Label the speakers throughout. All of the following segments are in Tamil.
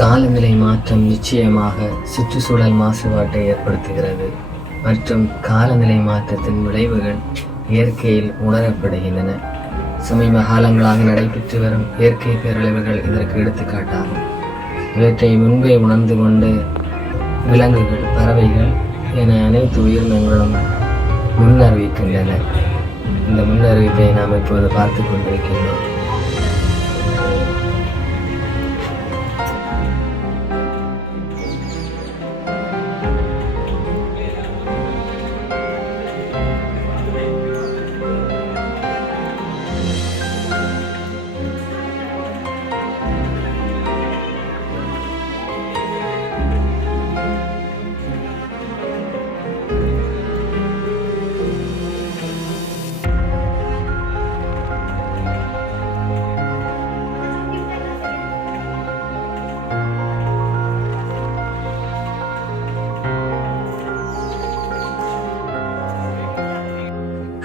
Speaker 1: காலநிலை மாற்றம் நிச்சயமாக சுற்றுச்சூழல் மாசுபாட்டை ஏற்படுத்துகிறது. மற்றும் காலநிலை மாற்றத்தின் விளைவுகள் இயற்கையில் உணரப்படுகின்றன. சமீப காலங்களாக நடைபெற்று வரும் இயற்கை பேரழிவுகள் இதற்கு எடுத்துக்காட்டாகும் இவற்றை முன்பே உணர்ந்து கொண்டு விலங்குகள் பறவைகள் என அனைத்து உயிரினங்களும் முன்னறிவிக்கின்றன. இந்த முன்னறிவிப்பை நாம் இப்போது பார்த்து கொண்டிருக்கின்றோம்.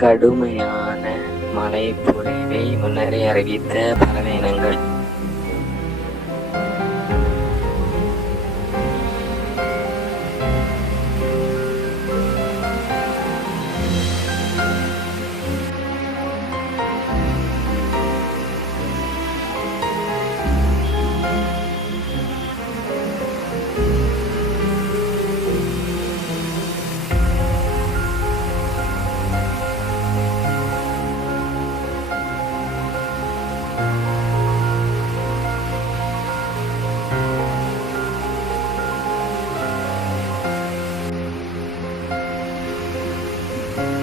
Speaker 1: கடுமையான மழை பொழிவை முன்னரே அறிவித்த பறவை இனங்கள் thank you